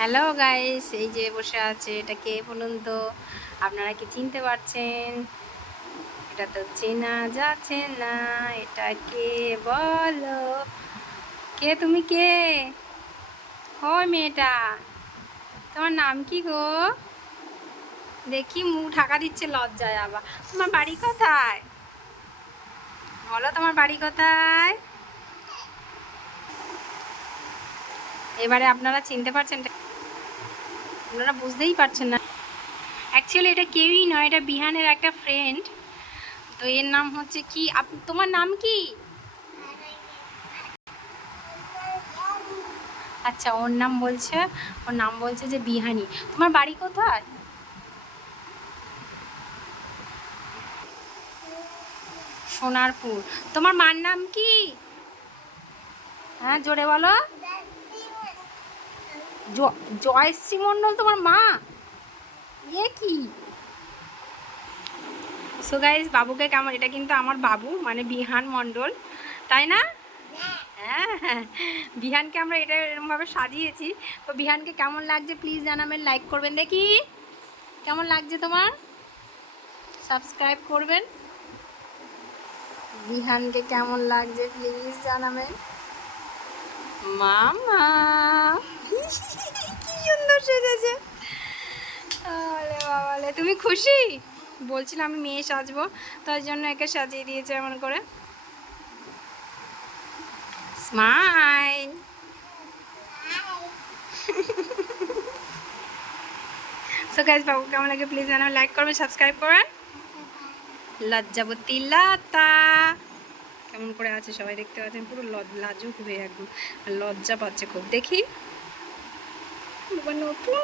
Hello guys, এই যে বসে আছে এটা কে বলুন তো? আপনারা কি চিনতে পারছেন? এটা তো চেনা যাচ্ছে না। এটা কে বলো? কে তুমি? কে ওই মেয়েটা? তোমার নাম কি গো? দেখি মুখ ঢাকা দিচ্ছে লজ্জায় আবার। তোমার বাড়ি কোথায়? বলো তোমার বাড়ি কোথায়? এবারে আপনারা চিনতে পারছেন? আপনারা বুঝতেই পারছেন না। অ্যাকচুয়ালি এটা কেউই নয়, এটা বিহানের একটা ফ্রেন্ড। তো এর নাম হচ্ছে কি, তোমার নাম কি? আচ্ছা, ওর নাম বলছে যে বিহানি। তোমার বাড়ি কোথায়? সোনারপুর। তোমার মার নাম কি? হ্যাঁ, জোরে বলো। জয়শ্রী মণ্ডল তোমার মা? এ কি! সো গাইস, বাবুকে কেমন, এটা কিন্তু আমার বাবু মানে বিহান মণ্ডল, তাই না? হ্যাঁ হ্যাঁ, বিহানকে আমরা এটা এরকমভাবে সাজিয়েছি। তো বিহানকে কেমন লাগছে প্লিজ জানাবেন, লাইক করবেন। দেখি কেমন লাগছে তোমার, সাবস্ক্রাইব করবেন। বিহানকে কেমন লাগছে প্লিজ জানাবেন। মামা কি সুন্দর সেজেছে! আরে বাবালে, তুমি খুশি? বলছিলাম আমি মেয়ে সাজবো, তার জন্য একে সাজিয়ে দিয়েছে এমন করে। স্মাইল। সো গাইস, বাবু কেমন লাগে প্লিজ জানাবেন, লাইক করবেন, সাবস্ক্রাইব করবেন। লজ্জাবতী লতা কেমন করে আছে সবাই দেখতে পাচ্ছেন, পুরো লাজুক হয়ে একদম, আর লজ্জা পাচ্ছে খুব। দেখি নতুন